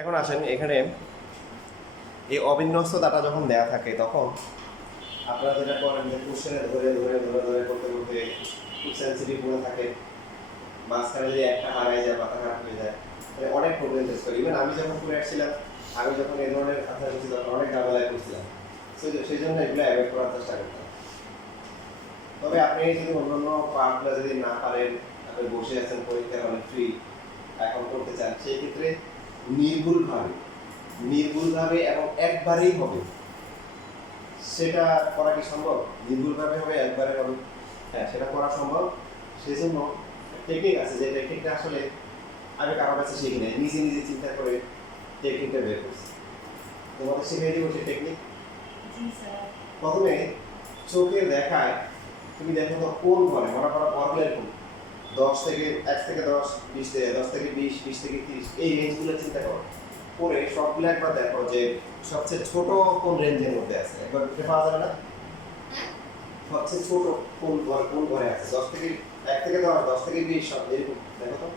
এখন আসেন এখানে এই অবিন্যস্ত ডাটা যখন দেওয়া থাকে তখন আপনারা যেটা করেন যে কোশ্চেনে ধরে ধরে ধরে ধরে করতে করতে খুব সেন্সিটিভ মনে থাকে, মাঝখানে যদি একটা হারাই যায় মাথা খারাপ হয়ে যায়, মানে অনেক প্রবলেম ফেস করি। ইভেন আমি যখন করে আসছিলাম, আমি যখন এই ধরনের আনসার করছি তখন অনেক ঝামেলায় করছিলাম। সেই জন্য এগুলো অ্যাভয়েড করার চেষ্টা করতাম। তবে আপনি যদি অন্যান্য পার্টগুলো যদি না পারেন, আপনি বসে আছেন পরীক্ষার হলে ফ্রি, এখন করতে চান, সেই ক্ষেত্রে নির্ভুলভাবে এবং একবারেই হবে, সেটা করা কি সম্ভব? নির্ভুলভাবে হবে, একবারে হবে, হ্যাঁ সেটা করা সম্ভব। সেই জন্য টেকনিক আছে, যে টেকনিকটা আসলে আমি কারোর কাছে শিখি নাই, নিজে নিজে চিন্তা করে টেকনিকটা বের করছি। তোমাদের শিখিয়ে দিব সেই টেকনিক। প্রথমে চোখের দেখায় তুমি দেখো তো কোন ঘরে, মনে করো ঘরগুলো এরকম 10 থেকে 1 থেকে 10, 20 থেকে 10 থেকে 20, 20 থেকে 30, এই রেঞ্জগুলো চিন্তা করো, করে সবগুলো একবার দেখো যে সবচেয়ে ছোট কোন রেঞ্জের মধ্যে আছে। একবার দেখে পাওয়া যাবে না? সবচেয়ে ছোট কোন ঘরে আছে? 10 থেকে 1 থেকে 10, 10 থেকে 20, সব এরকম দেখো তো।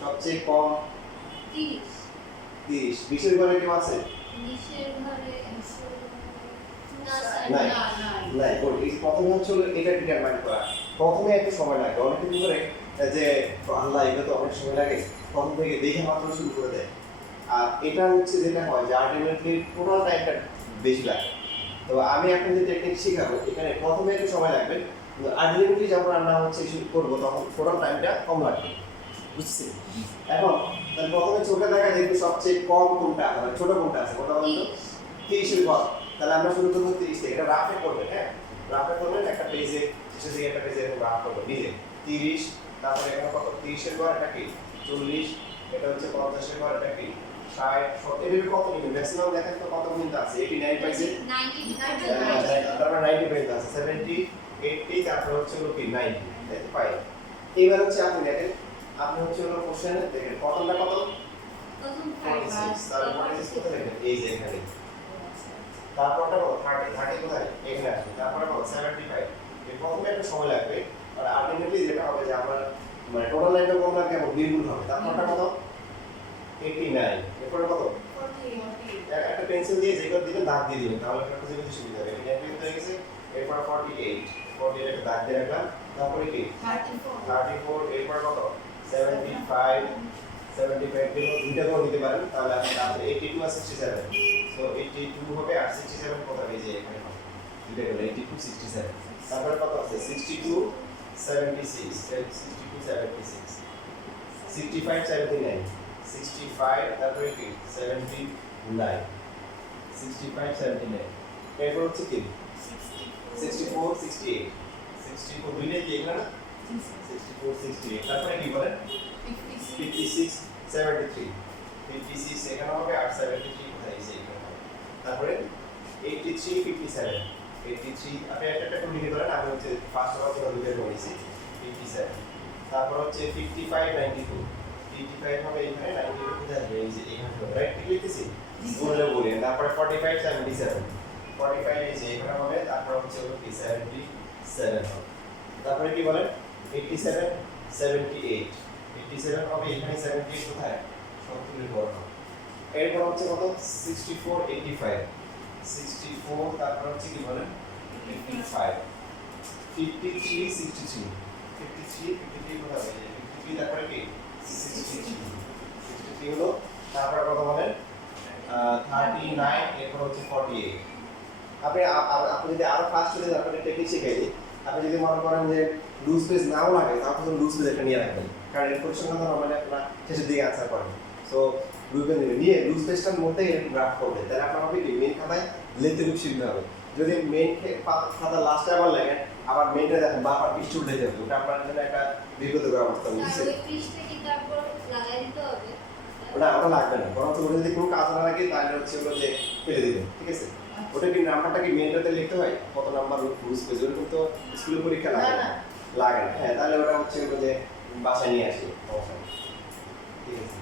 সবচেয়ে কম 30, 20 এর ঘরে কেউ আছে? নাই নাই। এই প্রথমে হচ্ছে এটা ডিটারমাইন করা, প্রথমে একটু সময় লাগে, অনেকে কি করে যে আল্লাহ এটা তো অনেক সময় লাগে, প্রথম থেকে দেখে মাত্র শুরু করে দেয়। আর এটা হচ্ছে যেটা হয় যে আলটিমেটলি টোটাল টাইমটা বেশি লাগে। তো আমি এখন যে টেকনিক শেখাবো এখানে প্রথমে একটু সময় লাগবে, কিন্তু আলটিমেটলি যখন আমরা হচ্ছে শুরু করবো তখন টোটাল টাইমটা কম লাগবে, বুঝছি? এখন তাহলে প্রথমে চোখে দেখা দেখবে সবচেয়ে কম কোনটা, মানে ছোট কোনটা আছে, কোনটা বলতো? 30 এর ঘর। তাহলে আমরা শুরু করবো 30 থেকে। এটা রাফে করবেন, হ্যাঁ রাফে করবেন, একটা পেজে শেষের দিকে একটা পেজে এরকম রাফ করবেন নিজে। 30, তারপরে এখানে কত? 30 এর ঘর এটা কি? 40, এটা হচ্ছে 50 এর ঘর এটা কি? 60, 70 এর কত নিবেন? ম্যাক্সিমাম দেখেন তো কত পর্যন্ত আছে? 89 পাইছে, 90, তারপর 90 পর্যন্ত আছে, 70, 80, তারপর হচ্ছে হলো কি 90, দেখতে পাই। এইবার হচ্ছে আপনি দেখেন, আপনি হচ্ছে হলো কোশ্চেন দেখেন প্রথমটা কত? 46, তারপর 46 কোথায় দেখেন? এই যে এখানে। তারপরটা কত? 30, 30 কোথায়? এখানে আসবে। তারপরে কত? 75। এই প্রথমে একটা সময় লাগবে, আর আলটিমেটলি যেটা হবে যে আমরা মানে টোটাল লাইনটা কম লাগবে এবং নির্ভুল হবে। তারপরটা কত? 89। এরপরে কত? 40। একটা পেন্সিল দিয়ে যেগুলো দিবেন দাগ দিয়ে দিবেন, তাহলে একটা খুঁজে পেতে সুবিধা হবে। 89 হয়ে গেছে। এরপর 48, 48 একটা দাগ দিয়ে রাখলাম। তারপরে কি? 34, এরপর কত? 75, 75 দিন দুইটা করে দিতে পারেন, তাহলে আপনি তাহলে 82 আর 67। সো 82 হবে আর 67 কোথায়? এই যে এখানে হবে। দুইটা করে 82, 67। তারপরে কত আছে? 62, 76, 62, 76, 65, 79, 65, তারপরে কি? 79, 65, 79। এরপর হচ্ছে কি? 64, 68, 64 দুইটাই কি এখানে না? 64, 68। তারপরে কি বলেন? 56, 73, 56 এখানে হবে আর 73 কোথায়? এই যে এখানে হবে। তারপরে 83, 57, 83 আপনি একটা করে লিখে ধরেন, আমি হচ্ছে ফার্স্ট অফ অল দুইটা বলেছি 57। তারপর হচ্ছে 55, 92, 55 হবে এখানে, 92 কোথায় আসবে? এই যে এখানে হবে, রাইট? ঠিক লিখতেছি? বলে বলেন। তারপরে 45, 77, 45 এই যে এখানে হবে। তারপর হচ্ছে হলো কি 77 হবে। তারপরে কি বলেন? 87, 78, 87 হবে এখানে, 78 কোথায়? 70 এর বড় হবে। এরপর হচ্ছে কত? 64, 85, 64, তারপর হচ্ছে কি বলেন? 55, 53, 63, 53, 53 কোথায় হবে? 53, তারপরে কি? 63, 63 হলো। তারপর কত বলেন? 39, এরপর হচ্ছে 48। আপনি আপনি যদি আরো ফাস্ট হতে চান, আপনাকে টেকনিক শিখাই দিই। আপনি যদি মনে করেন যে লুজ পেজ নাও লাগে, তাহলে লুজ পেজ একটা নিয়ে রাখবেন, কারণ এই কোশ্চেনটা তো নরমালি আপনারা শেষের দিকে আনসার করেন। সো লুজ পেজ নিয়ে লুজ পেজটার মধ্যেই এরকম গ্রাফ করবেন, তাহলে আপনার হবে কি মেইন খাতায় লিখতে খুব সুবিধা হবে। যদি মেইন খাতা লাস্টে আবার লাগে, আবার মেইনটা দেখেন বারবার পৃষ্ঠ উল্টে যাবে, ওটা আপনার জন্য একটা বিব্রতকর অবস্থা, বুঝছেন? ওটা লাগবে না, বরং ওটা যদি কোনো কাজ না লাগে তাহলে হচ্ছে হলো যে ফেলে দিবেন, ঠিক আছে? ওটা কি নাম্বারটা কি মেনটাতে লিখতে হয় কত নাম্বার লুজ পেজ, ওরকম তো স্কুলের পরীক্ষা লাগে না, লাগে না। হ্যাঁ তাহলে ওটা হচ্ছে হলো যে বাসায় নিয়ে আসি, সমস্যা নেই, ঠিক আছে?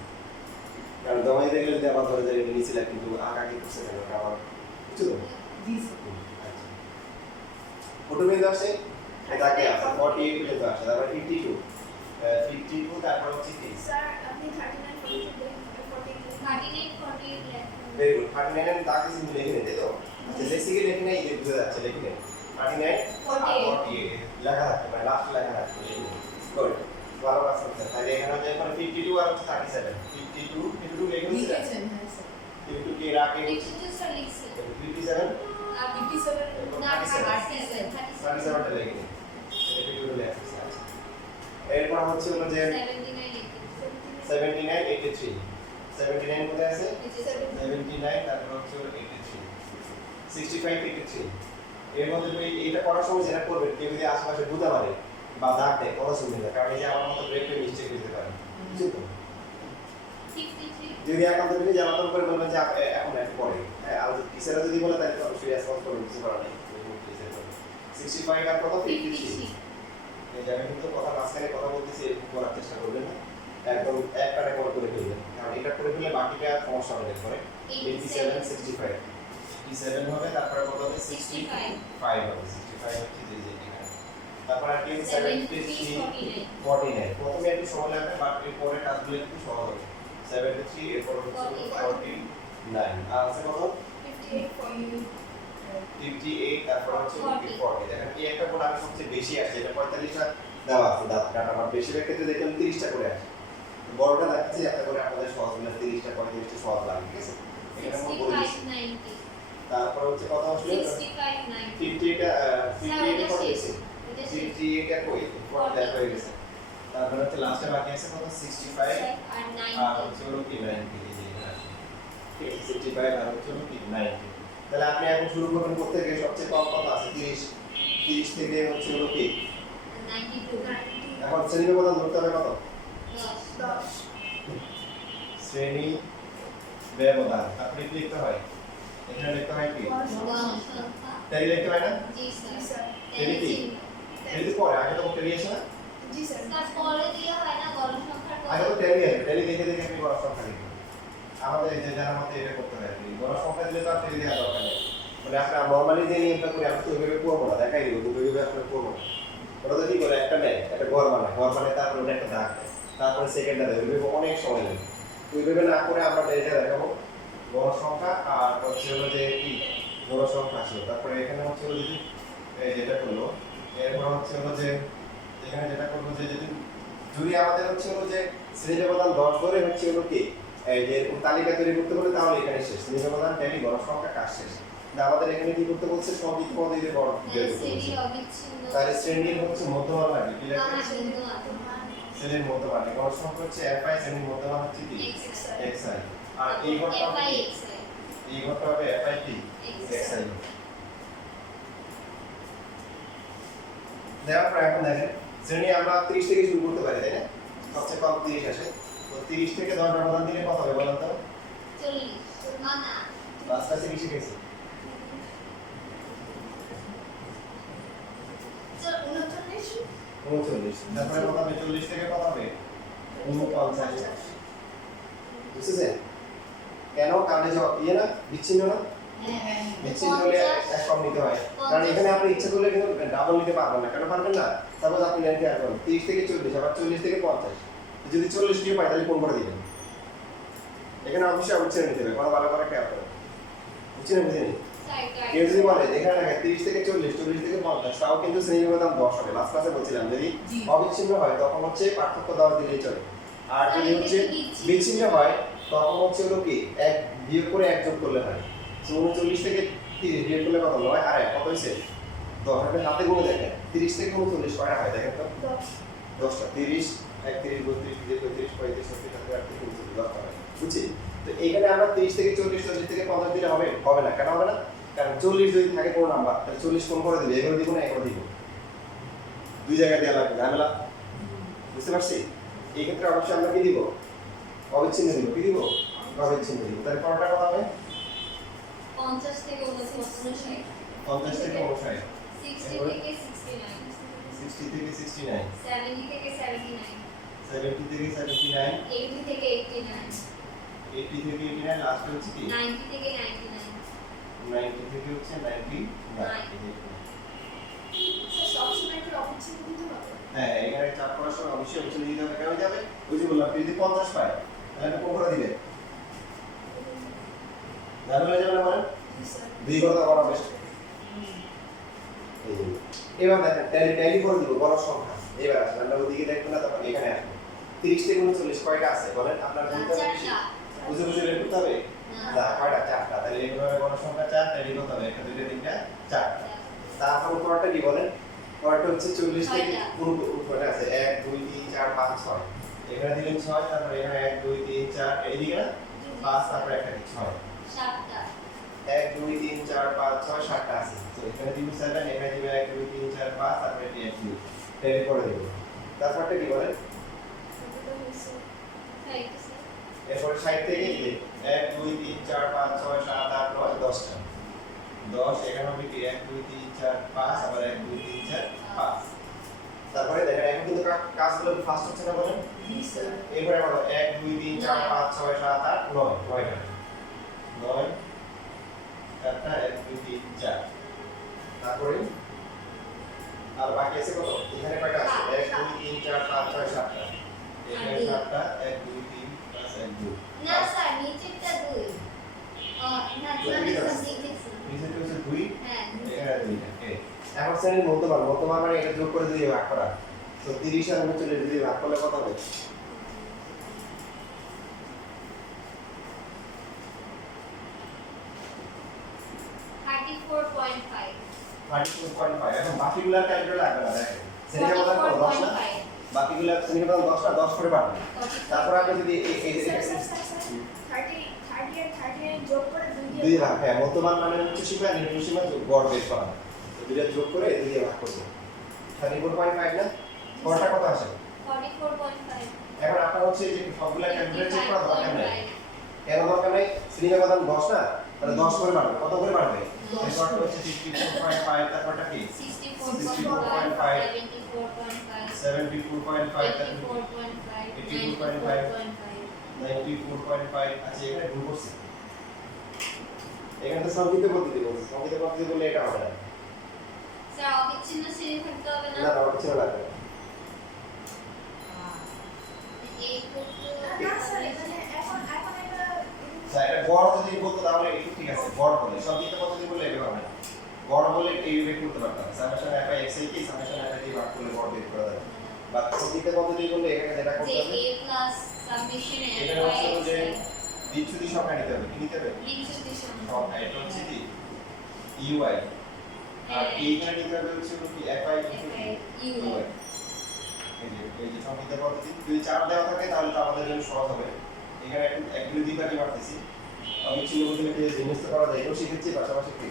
কারণ জমাই দেখলে যদি আবার ধরে যায় এটা নিচে কিন্তু আঁকা কি করছে কেন, ওটা আবার কিছু তো আচ্ছা ফটো পেজ আসে, এটাকে আছে 48 পেজ আসে, তারপর 52, 52, তারপর হচ্ছে কি? স্যার আপনি 39, 42, 43 39 48 লেখা ভেরি গুড 39 এর দাগ কিছু লিখে নিতে তো আচ্ছা বেসিক্যালি লিখে নেই যে বুঝা যাচ্ছে লিখে নেই 39 আর 48 লেখা থাকতে পারে লাস্ট লেখা থাকতে পারে গুড ভালো কাজ করছেন তাহলে এখানে যে এখন 52 আর 37 52 লিখে নিতে লিখেছেন হ্যাঁ স্যার 52 কে রাখে 52 স্যার লিখছি 57 আর 57 না 37 37 টা লিখে নিন এটা 52 লিখে আছে এরপর হচ্ছে হলো যে 79 83 79 কোথায় আছে 79 তারপর হচ্ছে 83 65 83 এর মধ্যে তুমি এটা করার সময় যেটা করবে কেউ যদি আশেপাশে বুঝতে পারে বা দাগ দেয় কথা শুনবে না কারণ এই যে আমার মতো ব্রেক মিস্টেক দিতে পারে বুঝছো তো 63 যদি এখন তুমি জানাতন করে বলবেন যে এখন একটু পরে আর টিচাররা যদি বলে তাহলে তো অবশ্যই রেসপন্স করবে কিছু করার নেই 65 আর কত 53 এই জায়গায় কিন্তু কথা মাঝখানে কথা বলতেছি এরকম করার চেষ্টা করবেন না একদম একটা রেকর্ড করে ফেলবেন কারণ এটা করে ফেললে বাকিটা সমস্যা হবে পরে 87 65 87 হবে তারপরে কত হবে 65 হবে 65 হচ্ছে যে এখানে তারপর আর কি 73 49 প্রথমে একটু সময় লাগবে বাট এর পরে কাজগুলো একটু সহজ হবে 73 এরপর হচ্ছে 49 আর আছে কত 58 তারপর হচ্ছে 40 দেখেন এই একটা কোড আমি সবচেয়ে বেশি আসছে এটা 45টা দেওয়া আছে ডাটা আমার বেশিরভাগ ক্ষেত্রে দেখলাম 30টা করে আসে বড়টা দেখাচ্ছি একটা করে আপনাদের সহজ হলে 30টা 35টা সহজ লাগে ঠিক আছে এখানে আমরা বলে দিচ্ছি 90 তারপর হচ্ছে কথা হলো 65 90 58টা 58 করে দিয়েছি 58টা কই 40 দেখা হয়ে গেছে তারপর হচ্ছে লাস্টে বাকি আছে কত 65 আর আর 90 হচ্ছে হলো কি 90 এই যে এখানে আছে 65 আর হচ্ছে হলো কি 90 তাহলে আপনি এখন শুরু করবেন করতে গিয়ে সবচেয়ে কম কত আছে 30 থেকে হচ্ছে হলো কি 92 এখন শ্রেণী ব্যবধান ধরতে হবে কত 10 শ্রেণী ব্যবধান তারপরে কি লিখতে হয় এখানে লিখতে হয় কি তাই লিখতে হয় না জি স্যার তাহলে কি এই যে পরে আগে তো টেলি আসে না জি স্যার স্যার পরে দিয়ে হয় না গড় সংখ্যার আগে তো টেলি আসে টেলি দেখে দেখে আপনি গড় সংখ্যা লিখবেন আমাদের এই যে জানার মতে এটা করতে হয় আপনি গড় সংখ্যা দিলে তো আর টেলি দেওয়া দরকার নেই মানে আমরা নরমালি যে নিয়মটা করি আমরা তো ওইভাবে করবো না দেখাই দিব কিন্তু ওইভাবে আপনার করবো না ওটা তো কি করে একটা নেয় একটা ঘর বানায় তারপরে ওটা একটা দাগ দেয় তারপরে সেকেন্ডটা দেয় ওইভাবে অনেক সময় লাগে ওইভাবে না করে আমরা টেলিটা দেখাবো গড় সংখ্যা আর হচ্ছে হলো যে কি গড় সংখ্যা আসলো তারপরে এখানে হচ্ছে হলো যদি যেটা করলো এরপর হচ্ছে হলো যে এখানে যেটা করবো যে যদি আমাদের হচ্ছে হলো যে শ্রেণী ব্যবধান 10 ধরে হচ্ছে হলো কি এই যে তালিকা তৈরি করতে বলে তাহলে এখানে শেষ শ্রেণী ব্যবধান টেলি গড় সংখ্যা কাজ শেষ কিন্তু আমাদের এখানে কি করতে বলছে সঠিক পদে যে গড় বের করতে বলছে শ্রেণী অবিচ্ছিন্ন তাহলে শ্রেণীর হচ্ছে মধ্যমান লাগে কি লাগে না বিন্দু শ্রেণীর মধ্যমান গড় সংখ্যা হচ্ছে fi শ্রেণীর মধ্যমান হচ্ছে কি xi আর এই গড়টা হবে কি? এই গড়টা হবে fi কি xi দেওয়ার পর এখন দেখেন শ্রেণী আমরা 30 থেকে শুরু করতে পারি তাই না সবচেয়ে কম 30 আসে তো 30 থেকে 10 ব্যবধান দিলে কত হবে বলেন তো 40 না না বাস কাছে কি শিখেছি 39 তারপরে কত হবে 40 থেকে কত হবে 49 বুঝছেন কেন কারণে যে ইয়ে না বিচ্ছিন্ন না হ্যাঁ বিচ্ছিন্ন হলে এক কম নিতে হয় কারণ এখানে আপনি ইচ্ছা করলে কিন্তু ডাবল নিতে পারবেন না কেন পারবেন না সাপোজ আপনি লেনকে আর করুন 30 থেকে 40 আবার 40 থেকে 50 যদি 40 দিয়ে পাই তাহলে কোন করে দিবেন এখানে অবশ্যই উচ্চারণ নিতে হবে কোনো ভালো করে খেয়াল করুন উচ্চারণ বুঝেনি কেউ যদি বলে এখানে দেখেন 30 থেকে 40 40 থেকে 50 তাও কিন্তু শ্রেণী ব্যবধান 10 হবে লাস্ট ক্লাসে বলছিলাম যদি অবিচ্ছিন্ন হয় তখন হচ্ছে পার্থক্য 10 দিলেই চলে আর যদি হচ্ছে বিচ্ছিন্ন হয় তখন হচ্ছে হলো কি এক বিয়োগ করে এক যোগ করলে হয় 39 থেকে 30 বিয়োগ করলে কত হয় আর কত হইছে 10 আপনি হাতে গুনে দেখেন 30 থেকে 39 কয়টা হয় দেখেন তো 10টা 30 31 32 33 35 36 37 38 10টা হয় বুঝছি তো এইখানে আমরা 30 থেকে 40 40 থেকে 50 দিলে হবে হবে না কেন হবে না কারণ 40 যদি থাকে কোন নাম্বার তাহলে 40 কোন করে দিবে এগুলো দিব না এগুলো দিব দুই জায়গায় দেওয়া লাগবে ঝামেলা বুঝতে পারছি এই ক্ষেত্রে অবশ্যই আমরা কি দিব অবিচ্ছিন্ন দিব কি দিব অবিচ্ছিন্ন দিব তাহলে পরটা কত হবে 50 থেকে 59 50 থেকে 59 60 থেকে 69 60 থেকে 69 70 থেকে 79 70 থেকে 79 80 থেকে 89 80 থেকে 89 লাস্ট হচ্ছে কি 90 থেকে 99 90 থেকে হচ্ছে 99 সবসময় একটা অবিচ্ছিন্ন দিতে হবে হ্যাঁ এখানে চাপ করার সময় অবশ্যই অবশ্যই দিতে হবে কেন যাবে ওই যে বললাম যদি 50 পায় তাহলে কোন করে দিবে ঝামেলা যাবে না মানে জি স্যার দুই কথা করা বেশ এই যে এবার দেখেন ট্যালি করে দিব বড় সংখ্যা এবার আসেন আমরা ওদিকে দেখবো না তখন এখানে আসবো 30 থেকে 39 কয়টা আছে বলেন আপনার বলতে হবে বেশি চারটা বুঝে বুঝে বের করতে হবে না না কয়টা চারটা তাহলে এইভাবে বড় সংখ্যা 4 ট্যালি করতে হবে 1 2 3 4 তারপর পরটা কি বলেন পরটা হচ্ছে 40 থেকে উপরে আছে 1 2 3 4 5 6 এখানে দিলেন 6 তারপর এখানে 1 2 3 4 এইদিকে না 5 তারপর একটা 6 সাতটা 1 2 3 4 5 6 7টা আছে তো এখানে দিব 7 এখানে দিব 1 2 3 4 5 তারপর এটি 1 2 টেলি করে দেব তারপরটা কি বলেন কতটা হয়েছে খাইতেছে এরপর সাইড থেকে কি 1 2 3 4 5 6 7 8 9 10টা 10 এখানে হবে কি 1 2 3 4 5 আবার 1 2 3 4 5 তারপরে দেখেন এখন কিন্তু কাজগুলো ফাস্ট হচ্ছে না বলেন জি স্যার এরপরে আমরা 1 2 3 4 5 6 7 8 9 9টা 9 চারটা 1 2 3 4 তারপরে আর বাকি আছে কত এখানে কয়টা আছে 1 2 3 4 5 6 7টা এখানে 7টা 1 2 3 প্লাস 1 2 না স্যার নিচেরটা দুই না নিচে হচ্ছে 2 হ্যাঁ এখানে 2টা এখন শ্রেণীর মধ্যমান মানে এটা যোগ করে দিয়ে ভাগ করা তো 30 আর 39 দিয়ে ভাগ করলে কত হবে 34.5 34.5 এখন বাকিগুলোর ক্যালকুলেট লাগবে না দেখেন শ্রেণীর মধ্যে কত 10 না 44.5 বাকিগুলো শ্রেণীর মধ্যে 10 না 10 করে পাবেন তারপর আপনি যদি এই স্যার স্যার স্যার 30 30 আর 30 যোগ করে 2 দুই দিয়ে ভাগ হ্যাঁ মধ্যমান মানে উচ্চ সীমা নিম্ন সীমা গড় বের করা তো দুইটা যোগ করে দুই দিয়ে ভাগ করব 34.5 না গড়টা কত আসে 44.5 এখন আপনার হচ্ছে যে সবগুলা ক্যালকুলেট চেক করা দরকার নেই কেন দরকার নেই শ্রেণীর মধ্যে 10 না তাহলে 10 করে বাড়বে কত করে বাড়বে এই গড়টা হচ্ছে 64.5 তারপরটা কি 64.5 74.5 74.5 94.5 আচ্ছা এখানে ভুল করছি এখানে তো সংগীত পদ্ধতি বলছি সংগীত পদ্ধতি বললে এটা হবে না স্যার অবিচ্ছিন্ন শ্রেণী থাকতে হবে না না না কিছু লাগবে না এই করতে না স্যার এখানে এখন এটা আচ্ছা এটা গড় যদি বলতো তাহলে একটু ঠিক আছে গড় বলে সংগীত পদ্ধতি বললে এটা হবে না গড় বলে এইভাবে করতে পারতাম সামেশন এফআই এক্সআই কি সামেশন এফআই দিয়ে ভাগ করলে গড় বের করা যাবে বা সংগীত পদ্ধতি বললে এখানে যেটা করতে যে হবে a প্লাস সামেশন এখানে হচ্ছে যে বিচ্যুতি সংখ্যা নিতে হবে কি নিতে হবে বিচ্যুতি সংখ্যা এটা হচ্ছে কি ইউআই আর এইখানে নিতে হবে হচ্ছে কি এফআই ইউআই এই যে সংগীত পদ্ধতি যদি 4 দেওয়া থাকে তাহলে তো আমাদের জন্য সহজ হবে এখানে একটু দুই কাটি মারতেছি আমি ছিল বলতে যে জিনিসটা করা যায় এটাও শিখেছি পাশাপাশি কি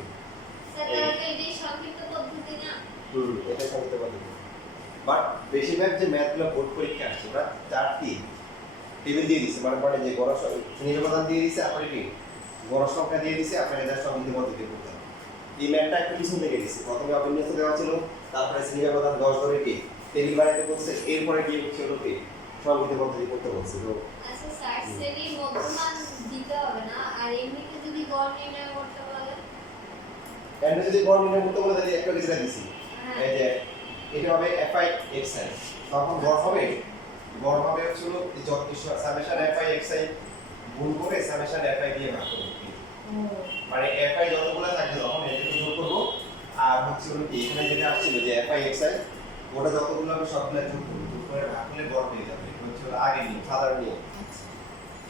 স্যার তাহলে এটাই সংক্ষিপ্ত পদ্ধতি না এটা সংগীত পদ্ধতি বাট বেশিরভাগ যে ম্যাথগুলো বোর্ড পরীক্ষা আসছে ওরা 4টি টেবিল দিয়ে দিছে মানে যে বড় নির্বাচন দিয়ে দিছে আপনি কি বড় সংখ্যা দিয়ে দিছে আপনি এটা সংগীত পদ্ধতি করতে হবে এই ম্যাথটা একটু পিছন থেকে দিছে প্রথমে অবিন্যস্ত দেওয়া ছিল তারপরে শ্রেণীর প্রধান 10 ধরে কি টেবিল বানাইতে বলছে এরপরে গিয়ে হচ্ছে হলো কি সংগীত পদ্ধতি করতে বলছে তো আচ্ছা স্যার শ্রেণীর মধ্যমান দিতে হবে না আর এমনিতে যদি গড় নির্ণয় করতে বলে এন্ড যদি গড় নির্ণয় করতে বলে তাহলে একটা কিছু দিছি হ্যাঁ এই যে এটা হবে এফআই এক্সআই তখন গড় হবে হচ্ছে হলো যত সামেশন এফআই এক্সআই গুণ করে সামেশন এফআই দিয়ে ভাগ করব মানে এফআই যতগুলো থাকে তখন এটাকে যোগ করব আর হচ্ছে হলো কি এখানে যেটা আসছিল যে এফআই এক্সআই ওটা যতগুলো আমি সবগুলো যোগ করব যোগ করে ভাগ করলে গড় পেয়ে যাবে এটা হচ্ছে হলো আগে নিয়ে সাধারণ নিয়ে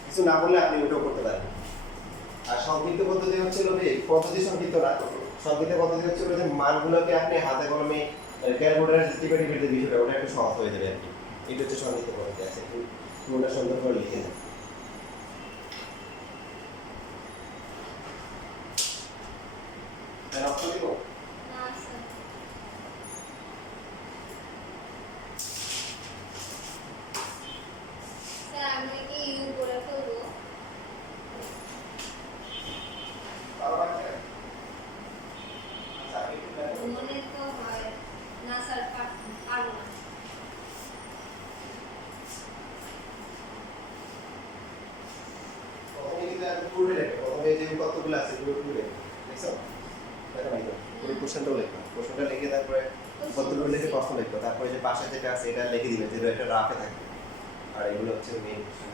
কিছু না বললে আপনি ওটাও করতে পারেন আর সংক্ষিপ্ত পদ্ধতি হচ্ছে হলো কি পদ্ধতি সংক্ষিপ্ত না সংক্ষিপ্ত পদ্ধতি হচ্ছে হলো যে মানগুলোকে আপনি হাতে কলমে ক্যালকুলেটর সিস্টেমে লিখে বিষয়টা ওটা একটু সহজ হয়ে যাবে আর কি এটা হচ্ছে সংক্ষিপ্ত পদ্ধতি আছে একটু পুরোটা সুন্দর করে লিখে নেন তাহলে অপশন দিব না স্যার স্যার আমরা কি ইউ করে ফেলবো তাও আছে আচ্ছা একটু দেখো মনে তো হয় না স্যার পারবো না প্রথমে কিন্তু একদম পুরো লেখো প্রথমে যে কতগুলো আছে পুরো লেখো দেখছো দেখো না পুরো কোশ্চেনটাও লেখো কোশ্চেনটা লিখে তারপরে কতগুলো লিখে প্রশ্ন লিখো তারপরে যে পাশে যেটা আছে এটা লিখে দিবে যেটা একটা রাফে থাকবে আর এগুলো হচ্ছে মেইন কোশ্চেন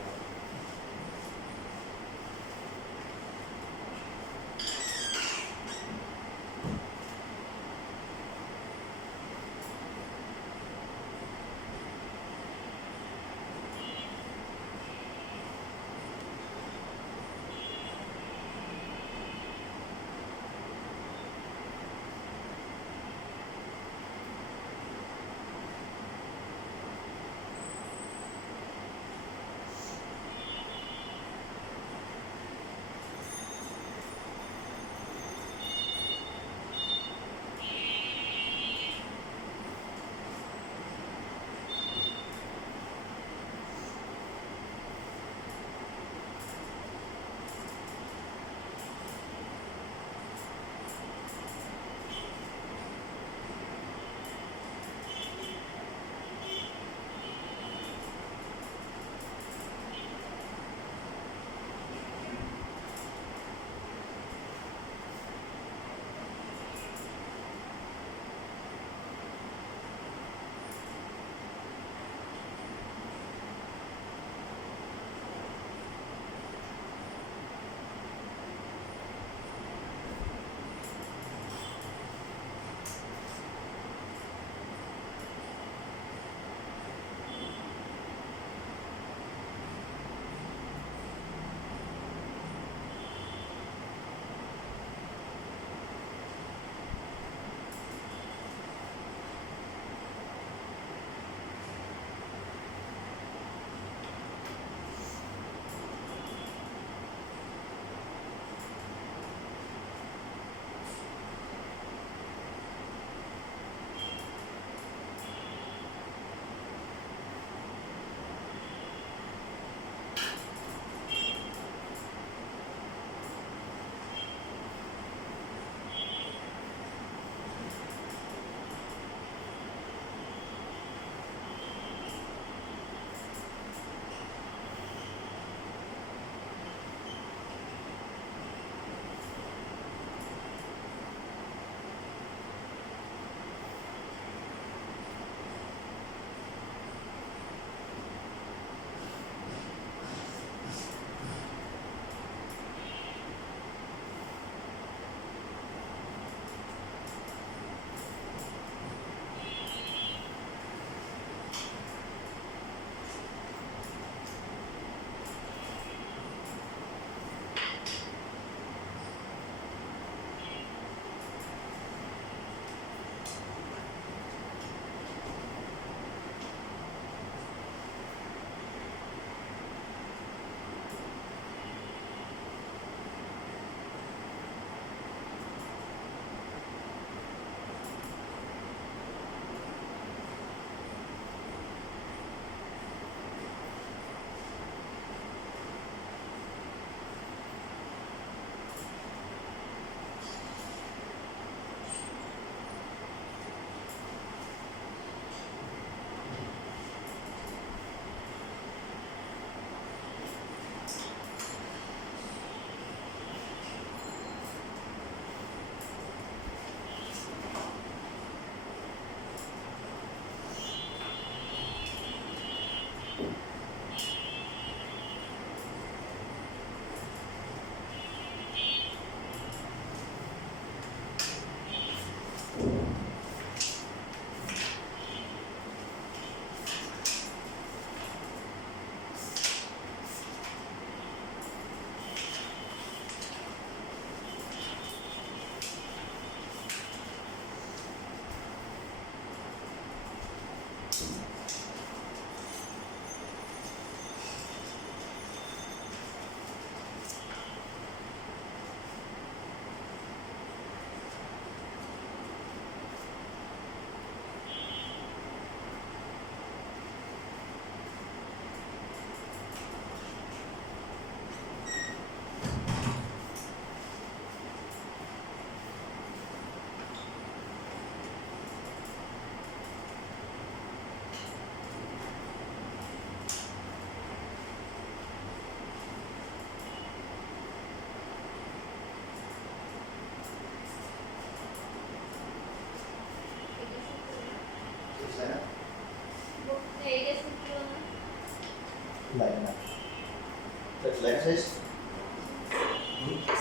লেখা শেষ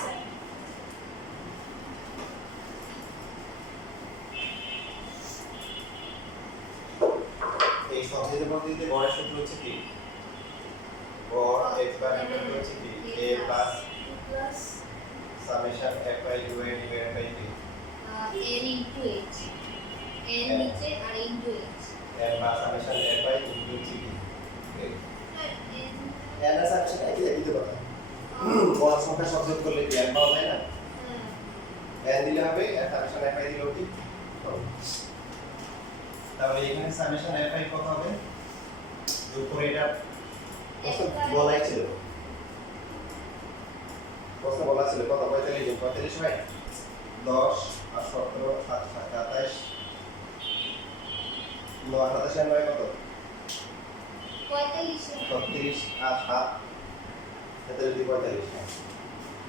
স্যার এই সহজে পদ্ধতিতে গড়ের সূত্র হচ্ছে কি গড় x বার ইকুয়াল হচ্ছে কি a plus plus summation f by 2 a divided by b n into h n নিচে আর into h n বা সামেশন f বাই 2 হচ্ছে কি n এর সামেশন একই একই কথা গড় সংখ্যা সব যোগ করলে কি n পাওয়া যায় না n দিলে হবে আর সামেশন f বাই দিলেও কি হবে। তাহলে এখানে সামেশন f বাই কত হবে যোগ করে এটা বলাই ছিল প্রশ্ন বলা ছিল কত 45 45 হয় 10 আর 17 7 27 9 27 আর 9 কত 45 36 আর 7 এতে যদি 45 হয়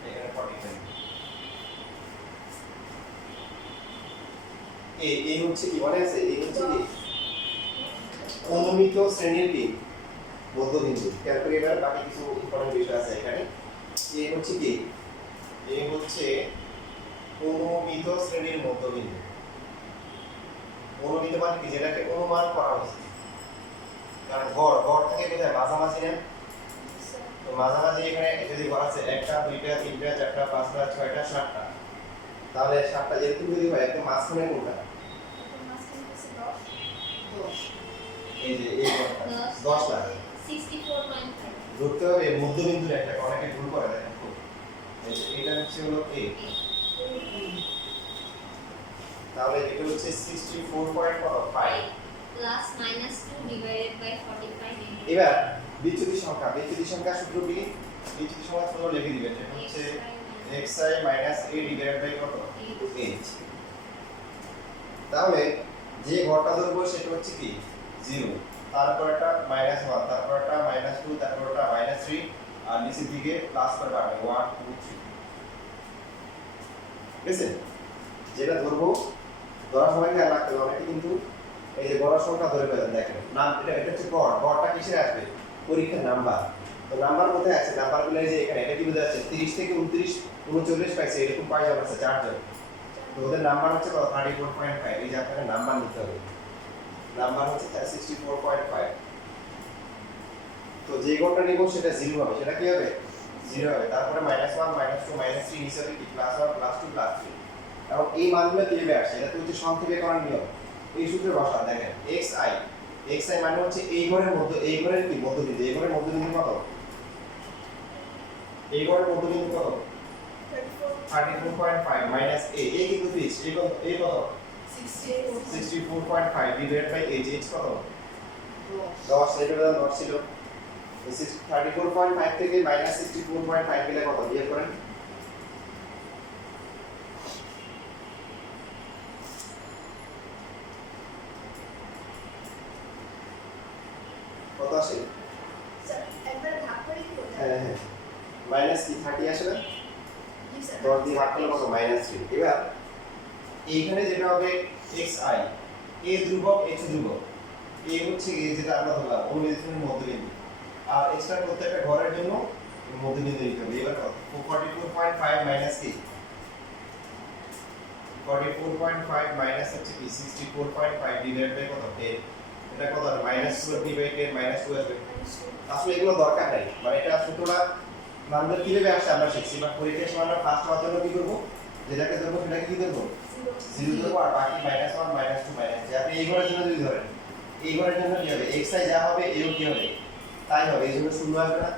এখানে 45 এই হচ্ছে কি মনে আছে এই হচ্ছে কি অনুমিত শ্রেণীর কি মধ্যবিন্দু ক্যালকুলেটর বাকি কিছু ইম্পর্টেন্ট বিষয় আছে এখানে এই হচ্ছে কি এই হচ্ছে অনুমিত শ্রেণীর মধ্যবিন্দু অনুমিত মানে কি যেটাকে অনুমান করা হয়েছে কারণ গড় থেকে বোঝায় মাঝামাঝি না তো মাঝামাঝি এখানে যদি গড় আছে একটা দুইটা তিনটা চারটা পাঁচটা ছয়টা সাতটা তাহলে সাতটা যেরকম যদি হয় একদম মাঝখানে কোনটা এই যে এই গড়টা 10 লাখ 64.5 ধরতে হবে মধ্যবিন্দুর একটা অনেকে ভুল করে দেখেন খুব এই যে এটা হচ্ছে হলো a তাহলে এটা হচ্ছে 64.5 plus minus 2 divided by 45 into এবার বিচ্যুতি সংখ্যা সূত্র কি বিচ্যুতি সংখ্যা সূত্র লিখে দিবেন এটা হচ্ছে xi minus a divided by কত h তাহলে যে ঘরটা ধরবো সেটা হচ্ছে কি 0 তারপর একটা -1 তারপর একটা -2 তারপর একটা -3 আর নিচের দিকে প্লাস করে পাবে 1 2 3 ঠিক আছে যেটা ধরবো ধরার সময় খেয়াল রাখতে হবে অনেকে কিন্তু এই যে বড় সংখ্যা ধরে ফেলেন দেখেন নাম এটা হচ্ছে গড়টা কিসে আসবে পরীক্ষার নাম্বার তো নাম্বার কোথায় আছে নাম্বারগুলো এই যে এখানে এটা কি বোঝা যাচ্ছে 30 থেকে 29 39 পাইছে এরকম কয়জন আছে চারজন তো ওদের নাম্বার হচ্ছে কত 34.5 এই যে আপনাকে নাম্বার নিতে হবে নাম্বার হচ্ছে 64.5 তো যে গড়টা নিব সেটা 0 হবে সেটা কি হবে 0 হবে তারপরে -1 -2 -3 হিসাবে কি +1 +2 +3 এবং এই মানগুলো কিভাবে আসে এটা তো হচ্ছে সংক্ষেপীকরণ নিয়ম এই সূত্রে বসা দেখেন xi মানে হচ্ছে এই ঘরের কি মধ্যবিন্দু এই ঘরের মধ্যবিন্দু কত এই ঘরের মধ্যবিন্দু কত 34.5 মাইনাস a কিন্তু ফিক্সড এই কত 64.5 ডিভাইডেড বাই h কত 10 এটা 10 ছিল 34.5 থেকে মাইনাস 64.5 গেলে কত বিয়োগ করেন কত আসে স্যার একবার ভাগ করে কি বলতে হ্যাঁ হ্যাঁ মাইনাস কি 30 আসে না জি স্যার 10 দিয়ে ভাগ করলে কত -3 এবার এইখানে যেটা হবে xi a ধ্রুবক h ধ্রুবক a হচ্ছে এই যেটা আমরা ধরলাম অনুমিতির মধ্যবিন্দু আর এক্সট্রা প্রত্যেকটা ঘরের জন্য মধ্যবিন্দু নিতে হবে এবার কত 44.5 মাইনাস কি 44.5 মাইনাস হচ্ছে কি 64.5 ডিভাইডেড বাই কত 10 এটা কত -20/10 -2 আসবে আসলে এগুলো দরকার নাই মানে এটা সূত্রটা মানগুলো কিভাবে আসছে আমরা শিখছি বা পরীক্ষার সময় আমরা ফার্স্ট হওয়ার জন্য কি করব যেটাকে ধরবো সেটাকে কি ধরবো 0 ধরবো আর বাকি -1 -2 -3 আপনি এই ঘরের জন্য যদি ধরেন এই ঘরের জন্য কি হবে xi যা হবে এও কি হবে তাই হবে এই জন্য শূন্য আসবে না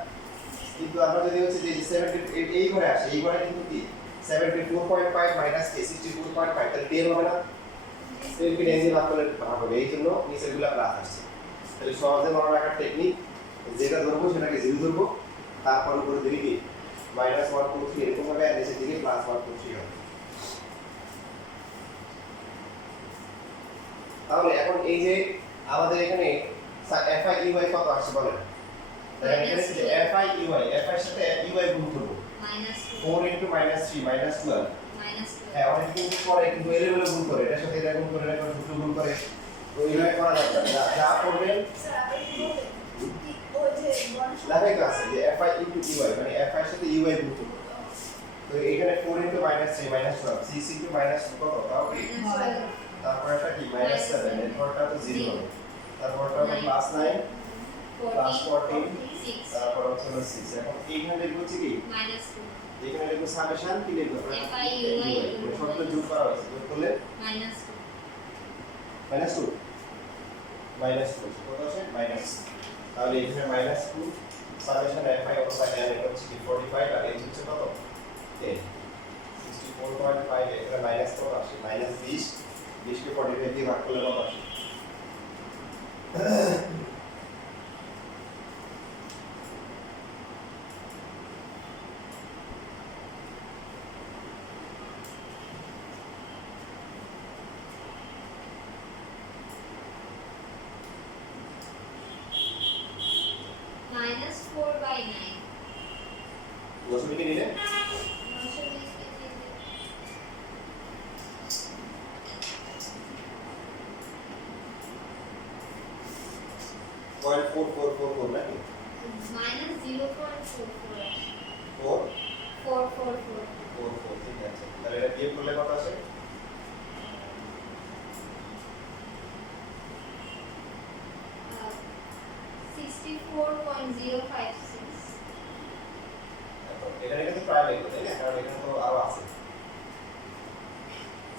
কিন্তু আমরা যদি হচ্ছে যে 70 এই ঘরে আসে এই ঘরে কিন্তু কি 74.5 মাইনাস k 64.5 তাহলে 10 হবে না 10 কে 10 দিয়ে ভাগ করলে ভাগ হবে এই জন্য নিচেরগুলো প্লাস আসছে তাহলে সহজে মনে রাখার টেকনিক যেটা ধরবো সেটাকে 0 ধরবো তারপর উপরে দিকে কি -1 2 3 এরকম হবে আর নিচের দিকে +1 2 3 হবে তাহলে এখন এই যে আমাদের এখানে fi কত আসছে বলেন দেখেন এখানে যে fi এর সাথে ui গুণ করব -2 4 -3 -12 -2 হ্যাঁ অনেক কিন্তু করে কিন্তু এর লেভেলে গুণ করে এটার সাথে এটা গুণ করে এটা দুটো গুণ করে তো এইভাবে করা যাবে না যা করবেন স্যার আপনি কি বলবেন ওই যে লেখাই তো আছে যে fi ইনটু ui মানে fi এর সাথে ui গুণ করব তো এখানে 4 ইনটু -3 -12 6 ইনটু -2 কত তাও কি তারপর এটা কি -7 এর পরটা তো 0 হবে তারপরটা হলো +9 +14 তারপর হচ্ছে 6 এখন এইখানে লিখবো হচ্ছে কি -2 এখানে লিখবো সামেশন কি লিখবো fi ui সবটা যোগ করা হয়েছে যোগ করলে -2 -2 কত আছে মাইনাস তাহলে এখানে -2 সামেশন fi অথবা n এটা হচ্ছে কি 45 আর h হচ্ছে কত 10 64.5 এখানে মাইনাস কত আসে -20 20 কে 45 দিয়ে ভাগ করলে কত আসে -4/9 দশমিকে নিলে 0.4444 নাকি -0.44 444 444 ঠিক আছে তাহলে এটা বিয়োগ করলে কত আসে uh, 64.056 এখানে কিন্তু প্রায় লিখবো তাই না কারণ এখানে তো আরো আছে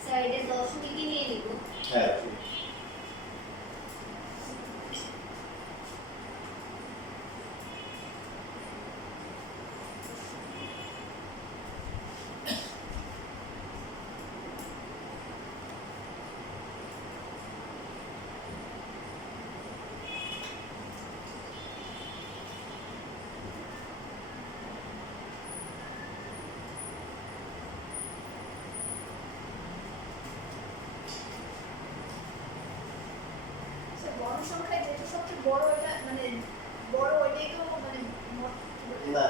সাইডে দশমিকে নিয়ে নিব হ্যাঁ বড় সংখ্যায় যেটা সবচেয়ে বড় এটা মানে বড় ওইটাই তো মানে না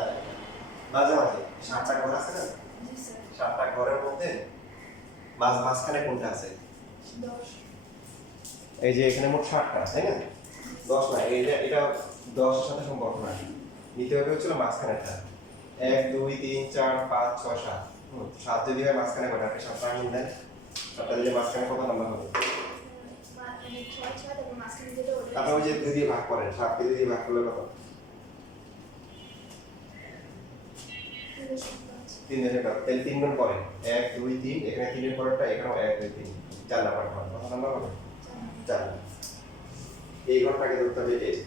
মাঝে মাঝে 7টা ঘর আছে না জি স্যার 7টা ঘরের মধ্যে মাঝখানে কোনটা আছে 10 এই যে এখানে মোট 7টা তাই না 10 না এটা 10 এর সাথে সম্পর্ক না নিতে হবে হচ্ছিল মাঝখানেটা 1 2 3 4 5 6 7 7 যদি হয় মাঝখানে কটা আপনি 7টা আঙুল দেন 7টা দিলে মাঝখানে কত নাম্বার হবে মানে 6 6 তারপর মাঝখানে যেটা ওটা আপনি ওই যে 2 দিয়ে ভাগ করেন 7 কে 2 দিয়ে ভাগ করলে কত 3 এর কত তাহলে 3 গুণ করেন 1 2 3 এখানে 3 এর পরেরটা এখানেও 1 2 3 4 নাম্বার হবে কত নাম্বার হবে 4 এই ঘরটাকে ধরতে হবে এই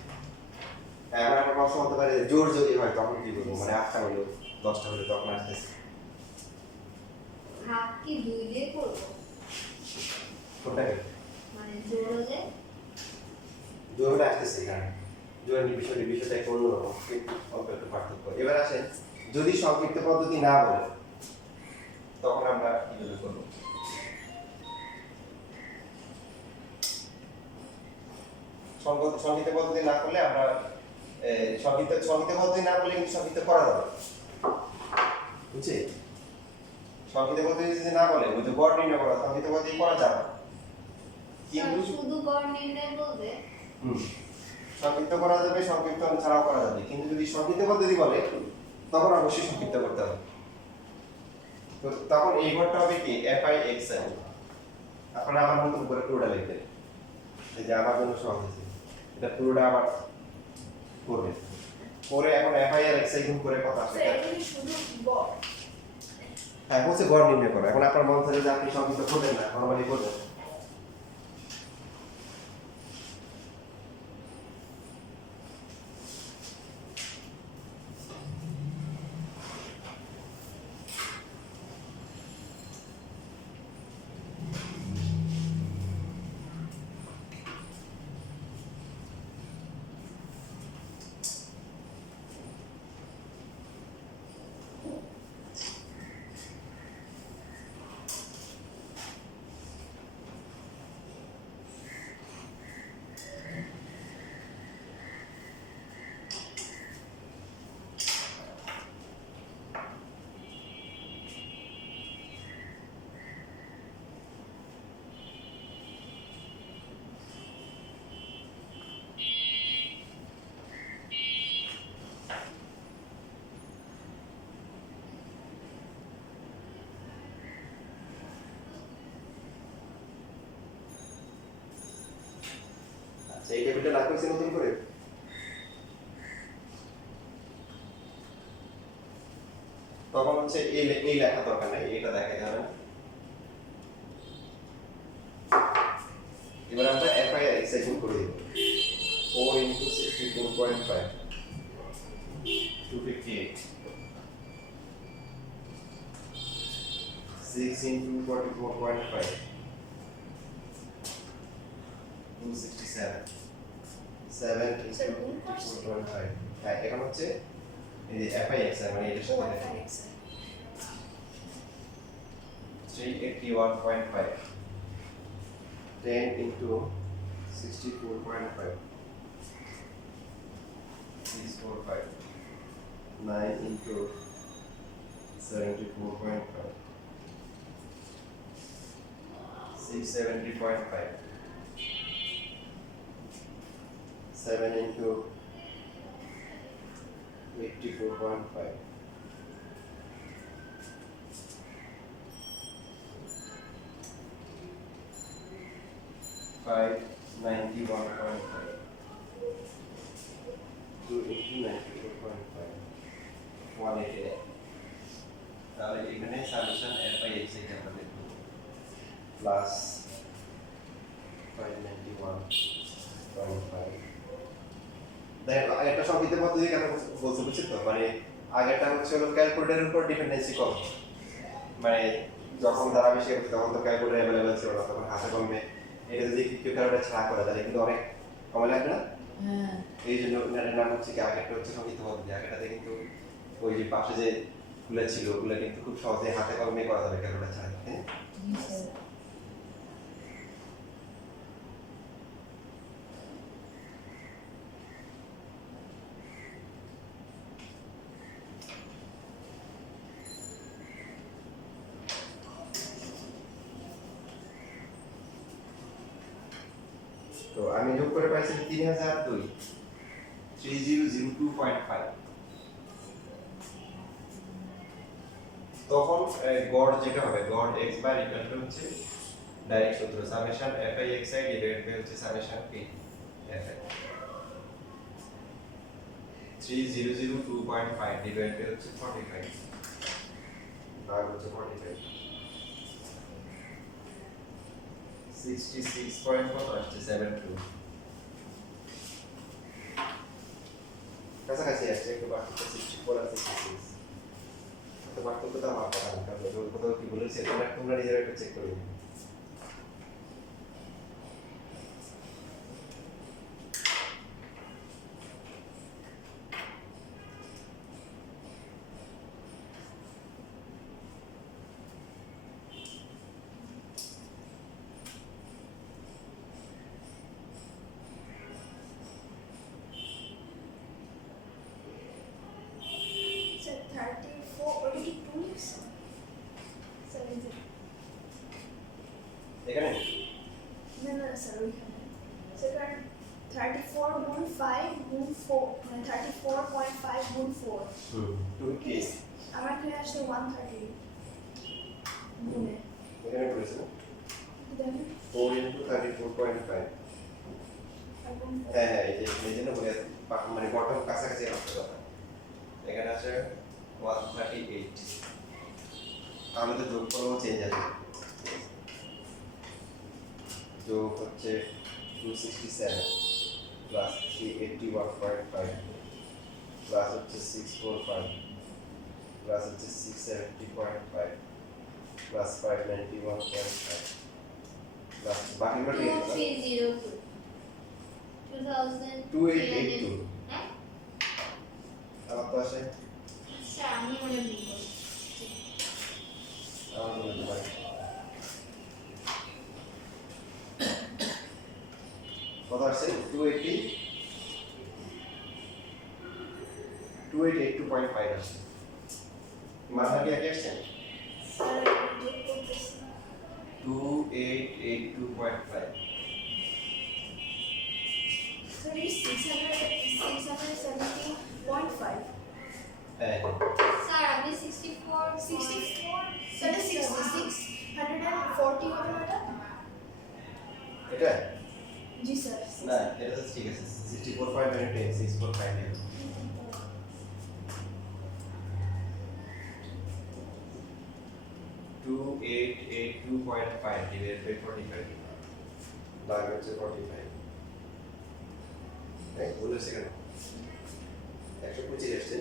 এখন আমার প্রশ্ন হতে পারে জোর যদি হয় তখন কি বলবো মানে 8টা হলো 10টা হলো তখন আসতেছে ভাগ কি 2 দিয়ে করব কোনটাকে মানে জোর হলে জোর হলে আসতেছে এখানে জোরের বিষয়টা একটু অন্যরকম অল্প একটু পার্থক্য এবার আসেন যদি সংক্ষিপ্ত পদ্ধতি না বলে তখন আমরা কিভাবে করবো সংক্ষিপ্ত পদ্ধতি না করলে আমরা সংক্ষিপ্ত পদ্ধতি না বলে কিন্তু সংক্ষিপ্ত করা যাবে বুঝছি সংক্ষিপ্ত পদ্ধতি যদি না বলে ওই যে গড় নির্ণয় করা সংক্ষিপ্ত পদ্ধতি করা যাবে কিন্তু শুধু গড় নির্ণয় বলবে সংক্ষিপ্ত করা যাবে সংক্ষিপ্ত ছাড়াও করা যাবে কিন্তু যদি সংক্ষিপ্ত পদ্ধতি বলে তখন অবশ্যই সংক্ষিপ্ত করতে হবে তো তখন এই ঘরটা হবে কি fi xn আপনারা আমার মতো করে পুরোটা লিখবেন এই যে আমার জন্য সহজ হয়েছে এটা পুরোটা আবার করবে পরে এখন fi আর xi গুণ করে কত আসে স্যার এটা কি শুধু গড় হ্যাঁ হচ্ছে গড় নির্ণয় করা এখন আপনার মন চাইলে যে আপনি সংক্ষিপ্ত করবেন না নরমালি করবেন এই টেবিলটা লাগ করেছে নতুন করে তখন হচ্ছে এই লেখা দরকার নাই এটা দেখা যাবে না এবার আমরা FI এক্সেশন করে দেব 4 into 64.5 258 6 into 44.5 267 7 into Sir, কোন course? 54.5 হ্যাঁ এখন হচ্ছে এই যে FI এক্সেশন মানে এটার ও সাথে FI Excel 381.5 10 into 64.5 645 9 into 74.5 670.5 7 into 84.5 591.5 2 into 94.5 189 তাহলে এখানে সামেশন FI x এটা আমরা লিখব প্লাস 591.5 দেখেন একটা সংখ্যিত পদ্ধতি কেন বলতে বুঝছি তো মানে আগেরটা হচ্ছে হলো ক্যালকুলেটরের উপর ডিপেন্ডেন্সি কম মানে যখন তারা বেশি করছে তখন তো ক্যালকুলেটর অ্যাভেলেবল ছিল না তখন হাতে কমবে এটা যদি ক্যালকুলেটর ছাড়া করা তাহলে কিন্তু অনেক কম লাগবে না হ্যাঁ এই জন্য এটার নাম হচ্ছে কি আগেরটা হচ্ছে সংক্ষিপ্ত পদ্ধতি আগেরটাতে কিন্তু ওই যে পাশে যে গুলো ছিল ওগুলো কিন্তু খুব সহজে হাতে কলমে করা যাবে ক্যালকুলেটর ছাড়া তাই না? জি স্যার তো আমি যোগ করে পাইছি 3002 3002.5 তখন গড় যেটা হবে গড় x বার ইকুয়াল টু হচ্ছে ডাইরেক্ট সূত্র summation fi xi divide by হচ্ছে summation p fi 3002.5 divide by হচ্ছে 45 ভাগ হচ্ছে 45 66.4 আসছে 72 কাছাকাছি আসছে একটু পার্থক্য 64 আর 66 তো পার্থক্যটা আমার কথা না কারণ কোথাও কি বলেছে তোমরা নিজেরা একটু চেক করে নিও স্যার 34 ওটা কি 2 লিখছে স্যার এই যে এখানে না না স্যার ওইখানে স্যার 34 গুণ 5 গুণ 4 মানে 34.5 গুণ 4 তুমি কি আমার এখানে আসছে 130 গুণে এখানে করেছো না দেখেন 4 into 34.5 এবং হ্যাঁ হ্যাঁ এই যে এই জন্য বলে মানে বটম কাছাকাছি আসতে কথা এখানে আছে 138 আমাদের যোগ করবো চেঞ্জ আছে যোগ হচ্ছে 267 প্লাস 381.5 প্লাস হচ্ছে 645 প্লাস হচ্ছে 670.5 প্লাস 591.5 প্লাস বাকিগুলো ঠিক আছে 2302 2882 হ্যাঁ আমার তো আসে স্যার আমি মনে ভুল করছি আমার মনে হয় কত আসছে 2882.5 আসছে মাথা কি একই আসছে স্যার যোগ করতেছি 2882.5 স্যার এই 670.5 হ্যাঁ স্যার আপনি 64 64 স্যার 66 140 হবে এটা এটা জি স্যার না এটা তো ঠিক আছে 64.10 645 2882.5 divided by 45 ভাগ হচ্ছে 45 এই বলেছে কেন 125 আসছে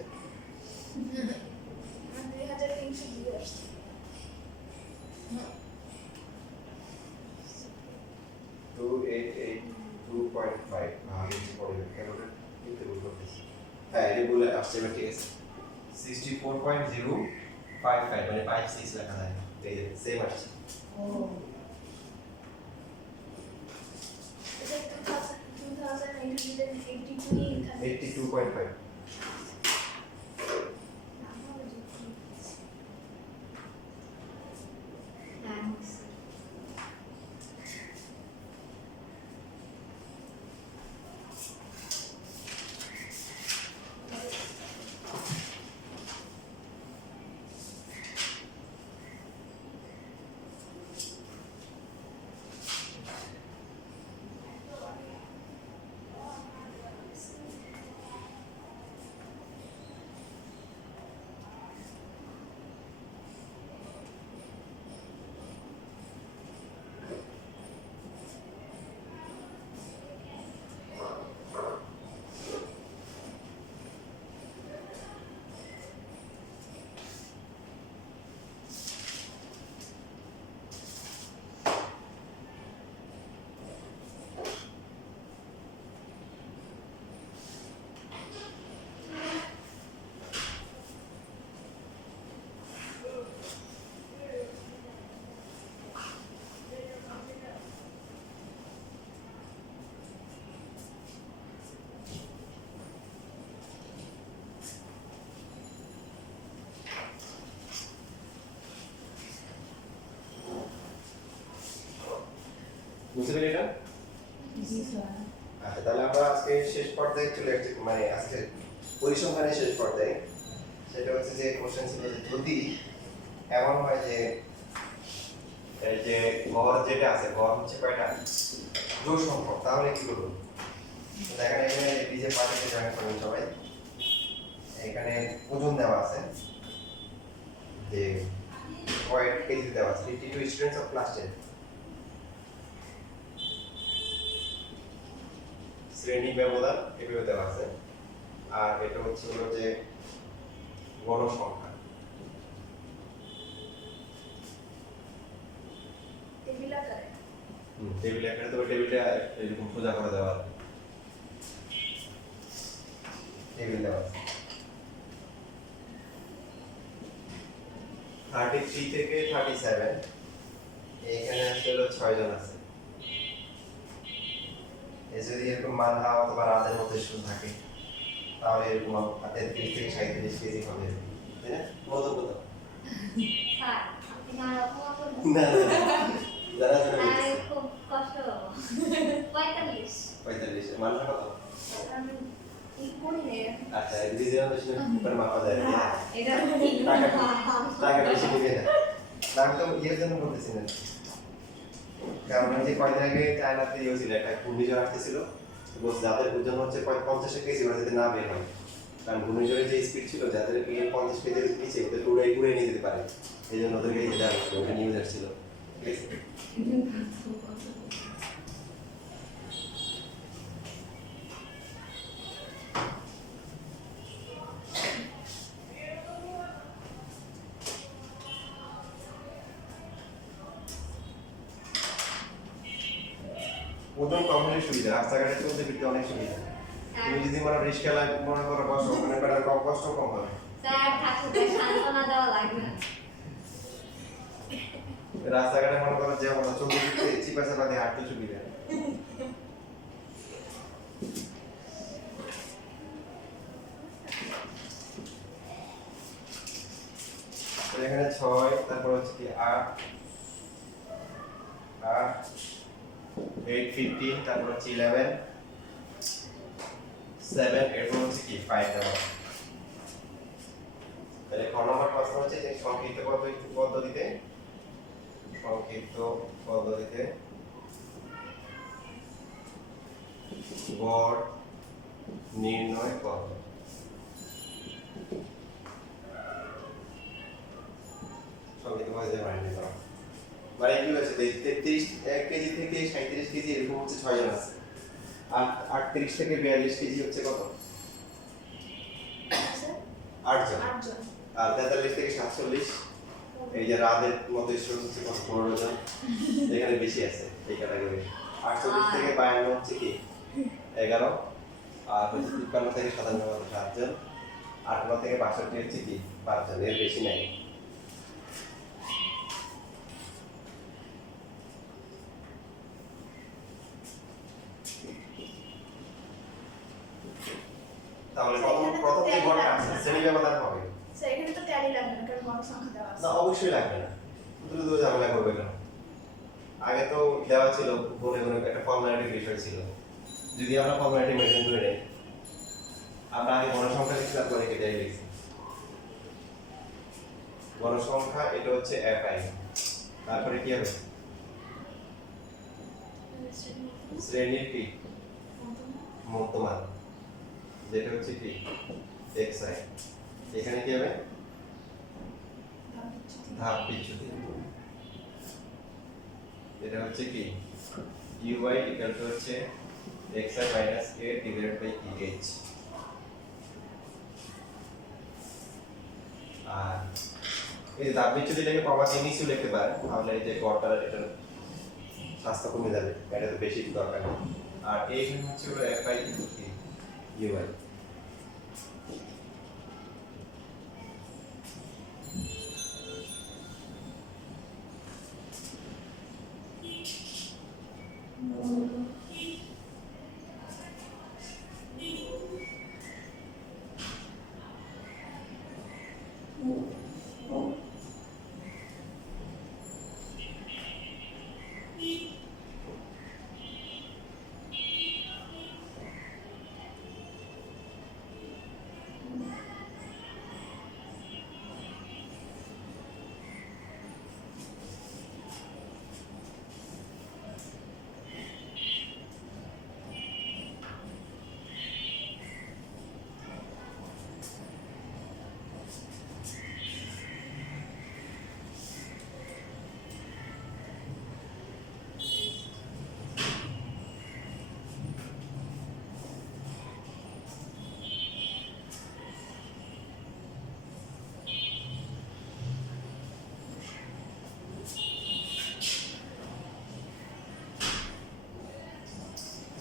2302 আসছে 2882.5 ভাগ হচ্ছে 45 কেন এটা লিখতে ভুল করতেছি হ্যাঁ এটা বলে আসছে এবার ঠিক আছে 64.055 মানে 56 লেখা যায় এই যে সেম আসছে এটা 2882 এখানে 82.5 হ্যাঁ হচ্ছে। বুঝতে পেরে এটা জি স্যার আচ্ছা তাহলে আমরা আজকে শেষ পর্যায়ে চলে আসছি মানে আজকে পরিসংখ্যানের শেষ পর্যায়ে সেটা হচ্ছে যে কোশ্চেন ছিল যে যদি এমন হয় যে এই যে গড় যেটা আছে গড় হচ্ছে কয়টা জোড় সংখ্যক তাহলে কি করব দেখেন এখানে ডিজে পার্টিতে জয়েন করুন সবাই এখানে ওজন দেওয়া আছে যে কয়েক কেজি দেওয়া আছে 52 স্টুডেন্টস অফ ক্লাস 10 শ্রেণী ব্যবধান এভাবে দেওয়া আছে আর এটা হচ্ছে হলো যে গণসংখ্যা টেবিল আকারে টেবিল আকারে তো টেবিলটা এরকম সোজা করে দেওয়া আছে টেবিল দেওয়া আছে 33 থেকে 37 এখানে আসলে 6 জন আছে যদি এরকম মালহা অথবা রাতের মধ্যে শুরু থাকে তাহলে এরকম 33 থেকে 37 কেজি হবে তাই না কত কত স্যার আপনি আমার অপমান করবেন না যারা আর খুব কষ্ট হবো 45 45 মালহা কত আমি এই কোন নে আচ্ছা ডিজাইন বেশি করে মাপা যায় না এটা ঠিক টাকা বেশি দিবে না দাম তো ইয়ের জন্য বলতেছি না কারণ ওই যে কয়দিন আগে চায়নাতে ইয়ে ছিল একটা ঘূর্ণিঝড় আসতেছিল বস যাদের ওজন হচ্ছে 50 কেজি ওরা যাতে না বের হয় কারণ ঘূর্ণিঝড়ের যে স্পিড ছিল যাদের 50 কেজির নিচে ওদের উড়ে নিয়ে যেতে পারে এই জন্য ওদেরকে যেতে হবে ওটা নিউজ আসছিল ঠিক আছে ওজন কম হলে সুবিধা রাস্তাঘাটে চলতে ফিরতে অনেক সুবিধা তুমি যদি রিস্কা মনে করো বসো ওখানে কম কষ্ট কম হবে স্যার ঠাকুরকে সান্ত্বনা দেওয়া লাগবে না রাস্তাঘাটে মনে করো যে আমরা চলতে ফিরতে চিপাচাপা দিয়ে হাঁটতে সুবিধা এখানে 6 তারপর হচ্ছে কি 8 15 তারপর হচ্ছে 11 7 এরপর হচ্ছে কি 5 দেওয়া তাহলে খ নম্বর প্রশ্ন হচ্ছে যে সংক্ষিপ্ত পদ্ধতিতে গড় নির্ণয় কর। সংক্ষিপ্তভাবে যে মানে নিতে হবে। মানে কি হচ্ছে 33 1 কেজি থেকে 37 কেজি এরকম হচ্ছে 6 জন আছে। আর 38 থেকে 42 কেজি হচ্ছে কত? স্যার 8 জন। 8 জন। আর 43 থেকে 47 এই যে রাদের মতো স্টুডেন্ট হচ্ছে কত? 15 জন। এখানে বেশি আছে এই ক্যাটাগরি। 48 থেকে 52 হচ্ছে কি 11, আর হচ্ছে 53 থেকে 57 মতো 7 জন, 58 থেকে 62 হচ্ছে কি 5 জন, এর বেশি নাই। তাহলে প্রথম যে গড়টা আছে শ্রেণী ব্যবধান হবে। স্যার এখানে তো ট্যালি লাগবে না, কারণ গড় সংখ্যা দেওয়া আছে। না অবশ্যই লাগবে না, শুধু তো ঝামেলা করবে কেন? আগে তো দেওয়া ছিল গুণে গুণে একটা ফর্মুলাটিক বিষয় ছিল। যদি আমরা ফর্মুলাটি মেনটেন করে নেই, আমরা আগে গণসংখ্যা লিখলাম করে কেটে লিখছি। গণসংখ্যা এটা হচ্ছে fi, তারপরে কি হবে? শ্রেণীর কি মধ্যমান, যেটা হচ্ছে কি xi। এখানে কি হবে? ধাপ বিচ্যুতি। এটা হচ্ছে কি uy ইকুয়াল টু হচ্ছে xi minus a divided by h। আর এই ধাপ বিচ্যুতিটাকে প্রমাণ নিচে লিখতে পারেন, তাহলে এই যে গড়টা এটা স্বাস্থ্য কমে যাবে, এটা তো বেশি দরকার নেই। আর এইখানে হচ্ছে হলো fi কি uy।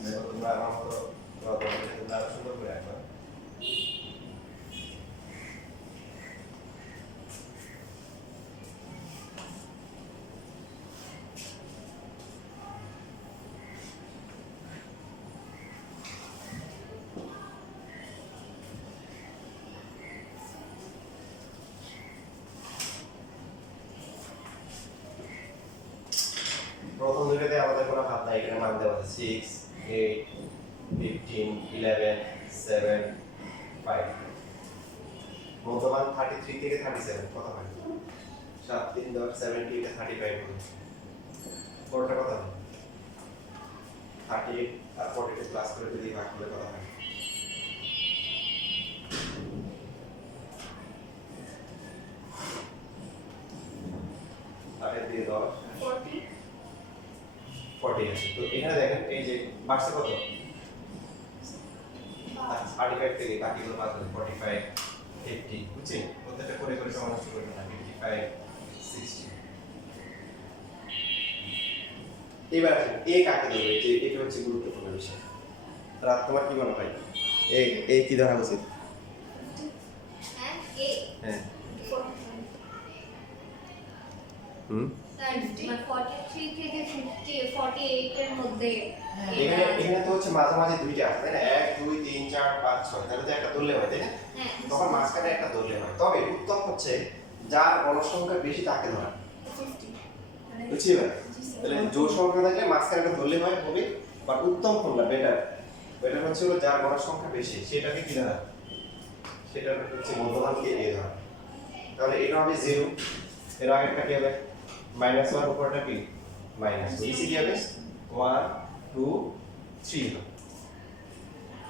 দেখো তোমরা আমার মতো তোমরা সুন্দর করে একবার প্রথম দুইটাতে আমাদের কোনো ভাব নাই, এখানে মান দেওয়া আছে 6 8 15 11 7 5। মধ্যমান 33 থেকে 37 কত হয়? 7 3 10 70 এটা 35 হবে। পরেরটা কত হবে? 38 আর 42 প্লাস করে যদি ভাগ করলে কত হয়? তাহলে দিয়ে 10 40 40 আছে। তো এখানে দেখেন এই যে বাড়ছে কত? 35 থেকে বাকিগুলো বাদ দিলে 45 50, বুঝছেন? প্রত্যেকটা করে করে সমান নষ্ট করবেন না। 55 60। এবার আসেন এ কাকে ধরবে? যে এটা হচ্ছে গুরুত্বপূর্ণ বিষয়। রাত তোমার কি মনে হয়? এ কি ধরা উচিত? হ্যাঁ এ হ্যাঁ 45 হুম স্যার 43 থেকে 48 এর মধ্যে এখানে তো হচ্ছে মাঝামাঝি দুইটা আছে তাই না? 1 2 3 4 5 6, তাহলে তো একটা ধরলে হয় তাই না? হ্যাঁ তখন মাঝখানে একটা ধরলে হয়। তবে উত্তম হচ্ছে যার গণসংখ্যা বেশি তাকে ধরা। 50 মানে বুঝছি এবার? তাহলে জোড় সংখ্যা থাকলে মাঝখানে একটা ধরলে হয় হবে, বাট উত্তম কোনটা বেটার হচ্ছে হলো যার গণসংখ্যা বেশি সেটাকে কি ধরা? সেটা হচ্ছে মধ্যমানকে এ ধরা। তাহলে এটা হবে 0, এর আগেরটা কি হবে? -1, উপরটা কি মাইনাস, নিচে কি হবে? 1 2 3 হবে।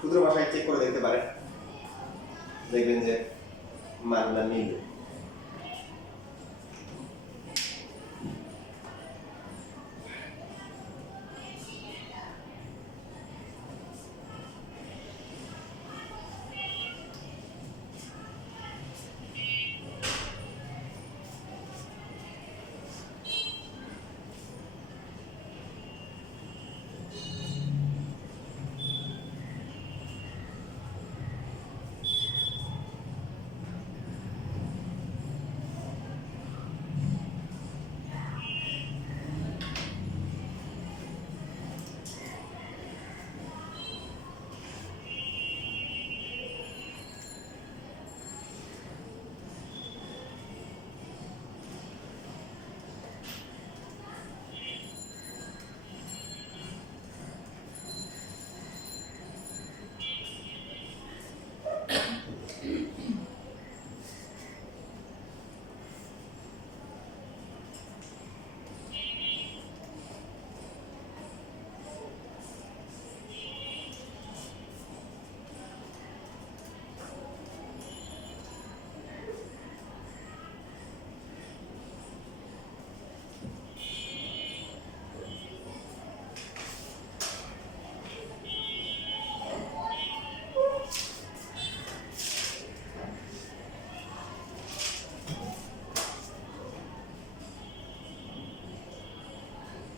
সূত্র ভাষায় চেক করে দেখতে পারেন, দেখবেন যে মানটা মিলবে।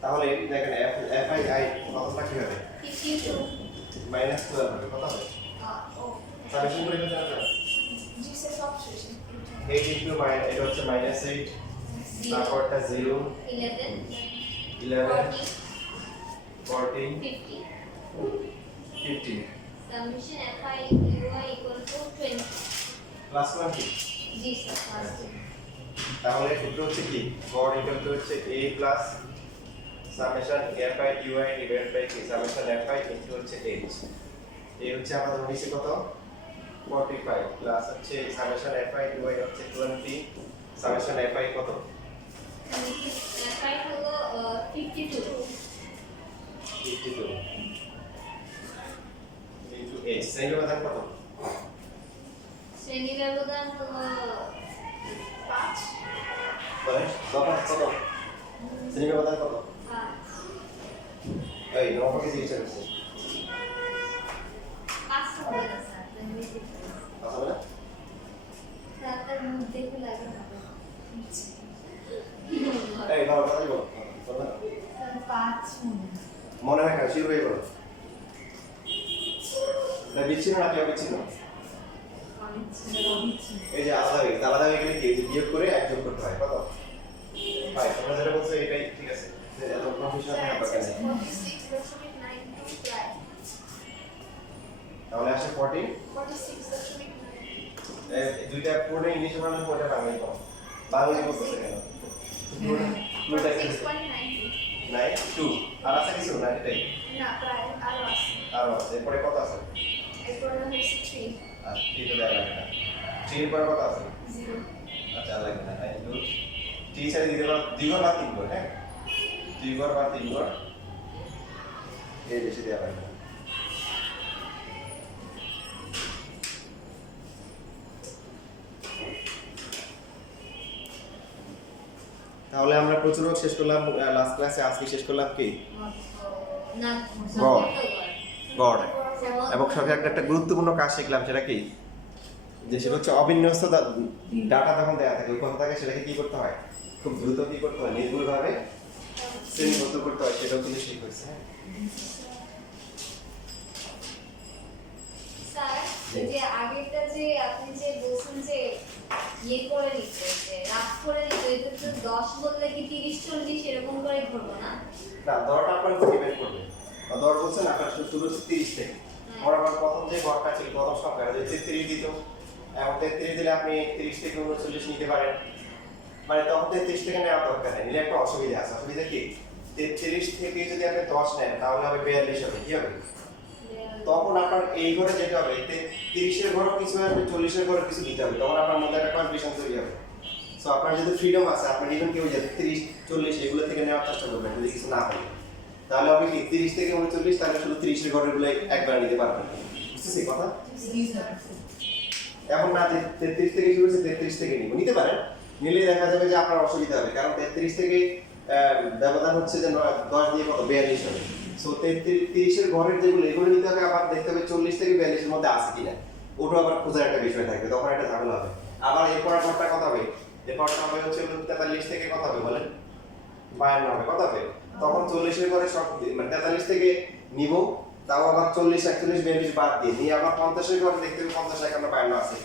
তাহলে দেখেন এফ আই আই কতটা কি হবে? 52 -12 হবে, কত হবে? ও সামেশন করে ফেলতে হবে। জি সে সব শেষ 8 ইনটু এটা হচ্ছে -8, তারপরটা 0 11 11 40 14 50 15 summation fi ui equal to 20 plus 20। জি স্যার ফার্স্ট তাহলে সূত্র হচ্ছে কি, গড় ইকুয়াল টু হচ্ছে a plus summation fi ui divided by কি, সামেশন fi ইনটু হচ্ছে h। এই হচ্ছে আমাদের হইছে কত 45 প্লাস হচ্ছে সামেশন fi ui হচ্ছে 20, সামেশন fi কত fi হলো 52 52 ইনটু h। শ্রেণী ব্যবধান কত? শ্রেণী ব্যবধান হলো 5 বলেন বাবা কত শ্রেণী ব্যবধান কত? 5 এই নবাকে জিজ্ঞাসা করছি 5 হবে না স্যার কথা বলে স্যার তার মুখ দেখে লাগে না এই বাবা কথা বল বলবেন না? স্যার 5 মনে হয় না শিওর হয়ে গেল না বিচ্ছিন্ন না কেউ বিচ্ছিন্ন এই যে আলাদা হয়ে গেলে কি যে বিয়োগ করে এক যোগ করতে হয় কত ভাই তোমরা যেটা বলছো এটাই ঠিক আছে যে এত কনফিউশন থাকা দরকার নেই 46.92 প্রায় তাহলে আসে 40 46.92 এই দুইটা পুরো ইংলিশে বানানো কোনটা বাংলায় কম বাংলায় বলতেছে কেন পুরোটা কি 46.92 নাই 2 আর আছে কিছু না এটাই না প্রায় আরো আছে আর আছে এরপরে কত আছে এরপর হচ্ছে 3 আর 3 তো দেওয়া লাগে না 3 এর পরে কত আছে 0 আচ্ছা লাগবে না তাই তো 3 সাইড দিতে পারো 2 ঘর বা 3 ঘর হ্যাঁ 2 ঘর বা 3 ঘর এই বেশি দেওয়া লাগবে না তাহলে আমরা প্রচুরক শেষ করলাম লাস্ট ক্লাসে আজকে শেষ করলাম কি না গড়। গড় এবং সাথে একটা গুরুত্বপূর্ণ কাজ শিখলাম সেটা কি যে সেটা হচ্ছে অবিন্যস্ত ডাটা যখন দেওয়া থাকে উপর থাকে সেটাকে কি করতে হয় খুব দ্রুত কি করতে হয় নির্ভুলভাবে শ্রেণীবদ্ধ করতে হয় সেটাও কিন্তু ঠিক হয়েছে স্যার এই যে আগেরটা যে আপনি যে বলছেন যে ইয়ে করে নিতে যে রাফ করে নিতে এটা তো 10 বললে কি 30 40 এরকম করে ধরবো না না দরটা আপনার উপর ডিপেন্ড করবে দর বলছেন আপনার শুরু হচ্ছে 30 থেকে আমার আবার প্রথম যে ঘরটা ছিল প্রথম সংখ্যা যে 33 দিত এবং 33 দিলে আপনি 30 থেকে 39 নিতে পারেন মানে তখন 33 থেকে নেওয়া দরকার নেই নিলে একটা অসুবিধা আছে অসুবিধা কি 33 থেকে যদি আপনি 10 নেন তাহলে হবে 42 হবে কি হবে তখন আপনার এই ঘরে যেটা হবে 30 এর ঘরও কিছু আসবে 40 এর ঘরও কিছু দিতে হবে তখন আপনার মধ্যে একটা কনফিউশন তৈরি হবে সো আপনার যদি ফ্রিডম আছে আপনি ইভেন কেউ যে 30 40 এগুলো থেকে নেওয়ার চেষ্টা করবেন যদি কিছু না হয় তাহলে হবে কি 30 থেকে 39 তাহলে শুধু 30 এর ঘরগুলো একবার নিতে পারবেন বুঝতেছি কথা? জি স্যার। এখন না 33 থেকে শুরু হচ্ছে 33 থেকে নিব, নিতে পারেন। নিলে দেখা যাবে যে আপনার অসুবিধা হবে, কারণ 33 থেকে ব্যবধান হচ্ছে যে 10 দিয়ে কত 42 হবে। সো 33 এর ঘরের যেগুলো এগুলো নিতে হবে, আবার দেখতে হবে 40 থেকে 42 এর মধ্যে আছে কিনা, ওটা আবার খোঁজার একটা বিষয় থাকবে, তখন একটা ঝামেলা হবে। আবার এরপর ঘরটা কত হবে, এরপর হবে হচ্ছে 43 থেকে কত হবে বলেন, 52 হবে, কত হবে? তখন 40 এর ঘরে সব মানে 43 থেকে নিব, তাও আবার 40 41 42 বাদ দিয়ে নিয়ে আবার 50 এর ঘরে দেখতে হবে 50 51 52 আছে।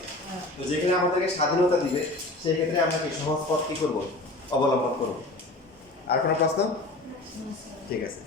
তো যেখানে আমাদেরকে স্বাধীনতা দিবে সেই ক্ষেত্রে আমরা কি সহজ পথ কি করব, অবলম্বন করব। আর কোনো প্রশ্ন? ঠিক আছে।